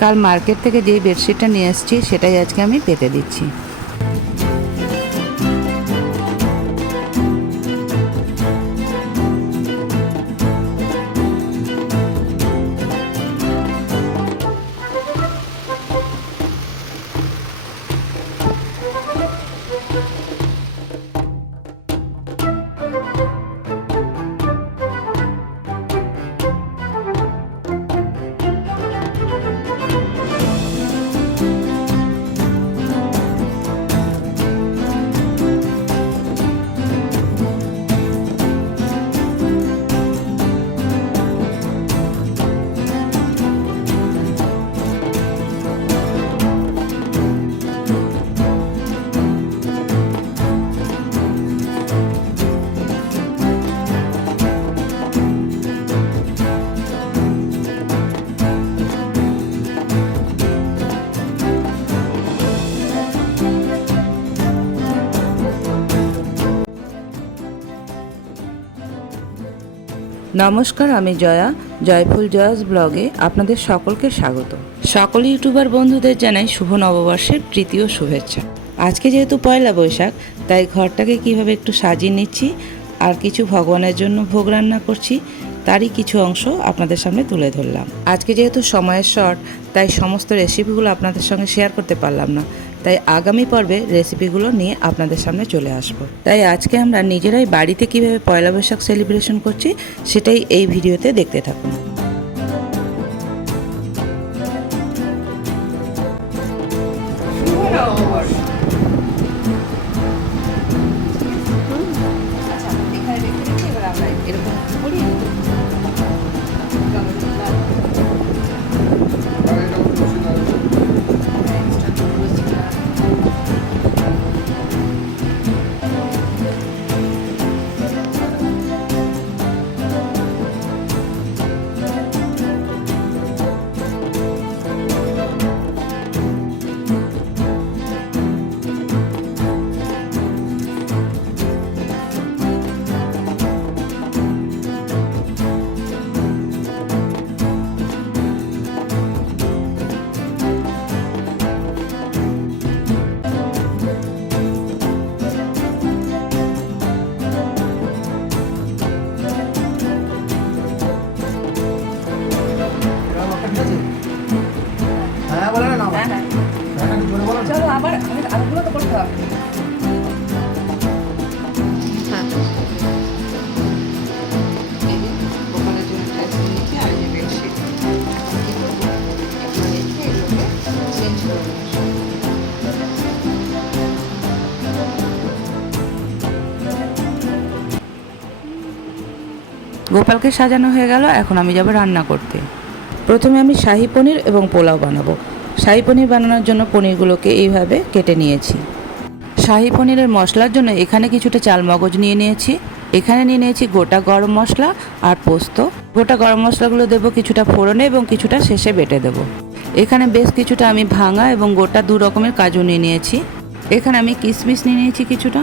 কাল মার্কেট থেকে যেই বেডশিটটা নিয়ে এসেছি সেটাই আজকে আমি পেতে দিচ্ছি। নমস্কার, আমি জয়া, জয়ফুল জয়াস ব্লগে আপনাদের সকলকে স্বাগত। সকল ইউটিউবার বন্ধুদের জানাই শুভ নববর্ষের তৃতীয় শুভেচ্ছা। আজকে যেহেতু পয়লা বৈশাখ, তাই ঘরটাকে কীভাবে একটু সাজিয়ে নিচ্ছি, আর কিছু ভগবানের জন্য ভোগ রান্না করছি, তারই কিছু অংশ আপনাদের সামনে তুলে ধরলাম। আজকে যেহেতু সময়ের শর্ট, তাই সমস্ত রেসিপিগুলো আপনাদের সঙ্গে শেয়ার করতে পারলাম না। তাই আগামী পর্বে রেসিপিগুলো নিয়ে আপনাদের সামনে চলে আসব। তাই আজকে আমরা নিজেরাই বাড়িতে কীভাবে পয়লা বৈশাখ সেলিব্রেশন করছি, সেটাই এই ভিডিওতে দেখতে থাকুন। গোপালকে সাজানো হয়ে গেল, এখন আমি যাব রান্না করতে। প্রথমে আমি শাহি পনির এবং পোলাও বানাবো। শাহি পনির বানানোর জন্য পনিরগুলোকে এইভাবে কেটে নিয়েছি। শাহি পনিরের মশলার জন্য এখানে কিছুটা চাল মগজ নিয়ে নিয়েছি। এখানে নিয়ে নিয়েছি গোটা গরম মশলা আর পোস্ত। গোটা গরম মশলাগুলো দেবো কিছুটা ফোড়নে এবং কিছুটা শেষে বেটে দেবো। এখানে বেশ কিছুটা আমি ভাঙা এবং গোটা দু রকমের কাজু নিয়ে নিয়েছি। এখানে আমি কিশমিশ নিয়ে নিয়েছি কিছুটা।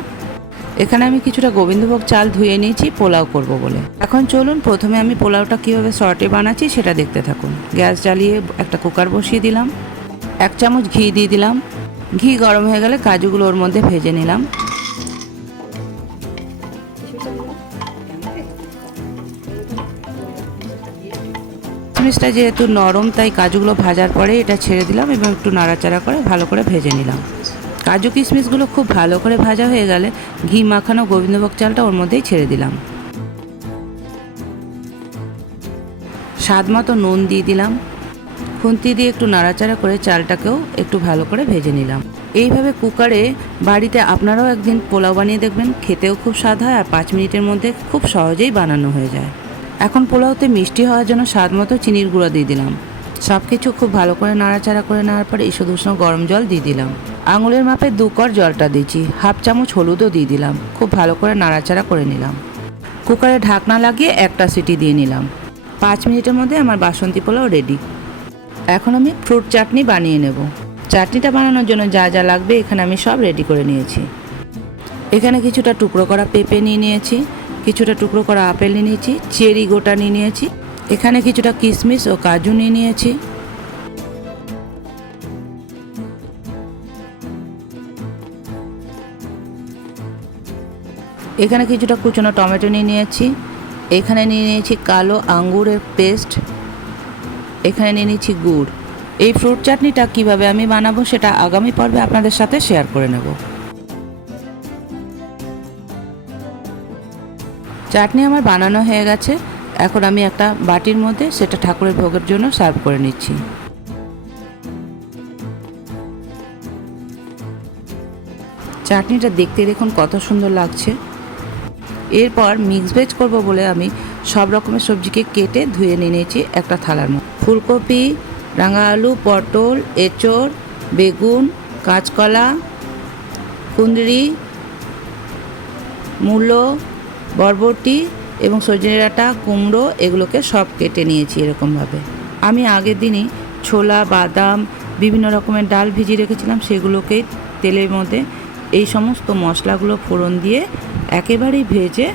এখানে আমি কিছুটা গোবিন্দভোগ চাল ধুয়ে নিয়েছি, পোলাও করব বলে। এখন চলুন, প্রথমে আমি পোলাওটা কীভাবে শর্টে বানাচ্ছি সেটা দেখতে থাকুন। গ্যাস জ্বালিয়ে একটা কুকার বসিয়ে দিলাম। এক চামচ ঘি দিয়ে দিলাম। ঘি গরম হয়ে গেলে কাজুগুলো ওর মধ্যে ভেজে নিলাম। যেহেতু নরম, তাই কাজুগুলো ভাজার পরে এটা ছেড়ে দিলাম এবং একটু নাড়াচাড়া করে ভালো করে ভেজে নিলাম। কাজু কিশমিশগুলো খুব ভালো করে ভাজা হয়ে গেলে ঘি মাখানো গোবিন্দভোগ চালটা ওর মধ্যেই ছেড়ে দিলাম। স্বাদ মতো নুন দিয়ে দিলাম। খুন্তি দিয়ে একটু নাড়াচাড়া করে চালটাকেও একটু ভালো করে ভেজে নিলাম। এইভাবে কুকারে বাড়িতে আপনারাও একদিন পোলাও বানিয়ে দেখবেন, খেতেও খুব স্বাদ হয় আর পাঁচ মিনিটের মধ্যে খুব সহজেই বানানো হয়ে যায়। এখন পোলাওতে মিষ্টি হওয়ার জন্য স্বাদ মতো চিনির গুঁড়া দিয়ে দিলাম। সব কিছু খুব ভালো করে নাড়াচাড়া করে নেওয়ার পরে ঈষদ উষ্ণ গরম জল দিয়ে দিলাম। আঙুলের মাপে দু কর জলটা দিয়েছি, হাফ চামচ হলুদও দিয়ে দিলাম, খুব ভালো করে নাড়াচাড়া করে নিলাম। কুকারে ঢাকনা লাগিয়ে একটা সিটি দিয়ে নিলাম। পাঁচ মিনিটের মধ্যে আমার বাসন্তী পোলাও রেডি এখন আমি ফ্রুট চাটনি বানিয়ে নেব। চাটনিটা বানানোর জন্য যা যা লাগবে এখানে আমি সব রেডি করে নিয়েছি। এখানে কিছুটা টুকরো করা পেঁপে নিয়ে নিয়েছি, কিছুটা টুকরো করা আপেল নিয়ে নিয়েছি, চেরি গোটা নিয়ে নিয়েছি এখানে কিছুটা কিশমিশ ও কাজু নিয়ে নিয়েছি। এখানে কিছুটা কুচনো টমেটো নিয়ে নিয়েছি। এখানে নিয়ে নিয়েছি কালো আঙ্গুরের পেস্ট। এখানে নিয়ে নিয়েছি গুড়। এই ফ্রুট চাটনিটা কীভাবে আমি বানাবো সেটা আগামী পর্বে আপনাদের সাথে শেয়ার করে নেব। চাটনি আমার বানানো হয়ে গেছে। এখন আমি একটা বাটির মধ্যে সেটা ঠাকুরের ভোগের জন্য সার্ভ করে নিচ্ছি। চাটনিটা দেখতে দেখুন কত সুন্দর লাগছে। এরপর মিক্স ভেজ করব বলে আমি সব রকমের সবজিকে কেটে ধুয়ে নিয়ে নিয়েছি একটা থালার মধ্যে। ফুলকপি রাঙা আলু পটল, এঁচড়, বেগুন, কাঁচকলা, কুঁদরি, মূলো, বরবটি এবং সজনে ডাঁটা কুমড়ো এগুলোকে সব কেটে নিয়েছি এরকমভাবে। আমি আগের দিনই ছোলা, বাদাম, বিভিন্ন রকমের ডাল ভিজিয়ে রেখেছিলাম, সেগুলোকে তেলের মধ্যে এই সমস্ত মশলাগুলো ফোড়ন দিয়ে একেবারেই ভেজে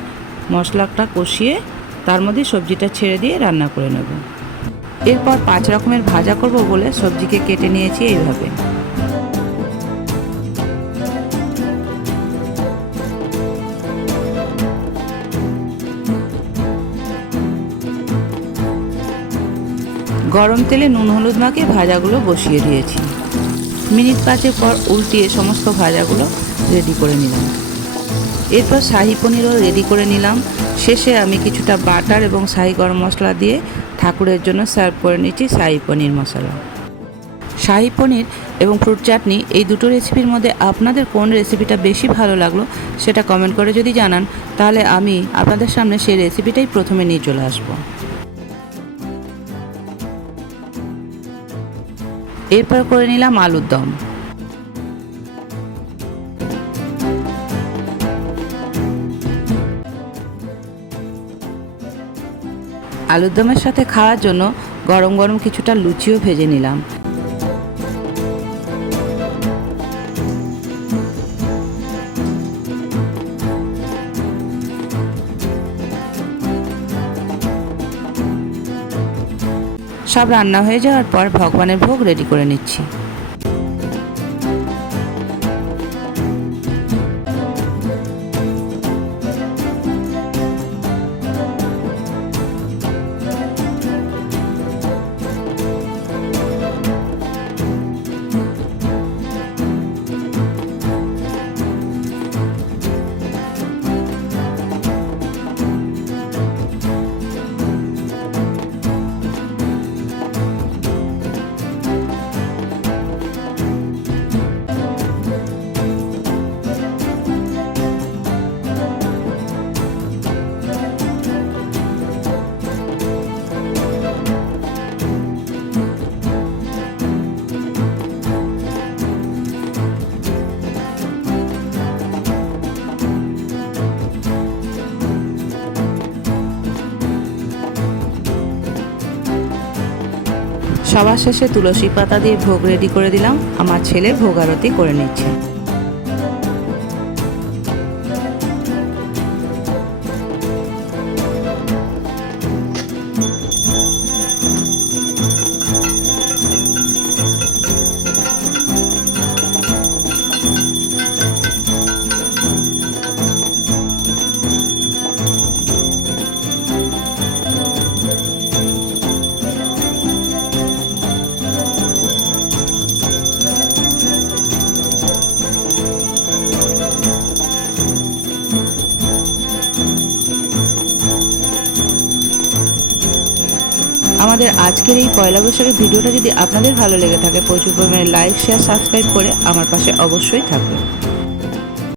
মশলাটা কষিয়ে তার মধ্যে সবজিটা ছেড়ে দিয়ে রান্না করে নেব। এরপর পাঁচ রকমের ভাজা করব বলে সবজিকে কেটে নিয়েছি এইভাবে। গরম তেলে নুন হলুদ মাখিয়ে ভাজাগুলো বসিয়ে দিয়েছি। মিনিট পাঁচের পর উল্টিয়ে সমস্ত ভাজাগুলো রেডি করে নিলাম। এরপর শাহি পনিরও রেডি করে নিলাম। শেষে আমি কিছুটা বাটার এবং শাহি গরম মশলা দিয়ে ঠাকুরের জন্য সার্ভ করে নিচ্ছি শাহি পনির মশলা। শাহি পনির এবং ফ্রুট চাটনি এই দুটো রেসিপির মধ্যে আপনাদের কোন রেসিপিটা বেশি ভালো লাগল সেটা কমেন্ট করে যদি জানান, তাহলে আমি আপনাদের সামনে সেই রেসিপিটাই প্রথমে নিয়ে চলে আসব। এরপর করে নিলাম আলুর দম। আলুর দমের সাথে খাওয়ার জন্য গরম গরম কিছুটা লুচিও ভেজে নিলাম। সব রান্না হয়ে যাওয়ার পর ভগবানের ভোগ রেডি করে নিচ্ছি। সবার শেষে তুলসী পাতা দিয়ে ভোগ রেডি করে দিলাম। আমার ছেলে ভোগ আরতি করে নিচ্ছে। আমাদের আজকের এই পয়লা বৈশাখের ভিডিওটা যদি আপনাদের ভালো লেগে থাকে, প্রচুর পরিমাণে লাইক শেয়ার সাবস্ক্রাইব করে আমার পাশে অবশ্যই থাকবে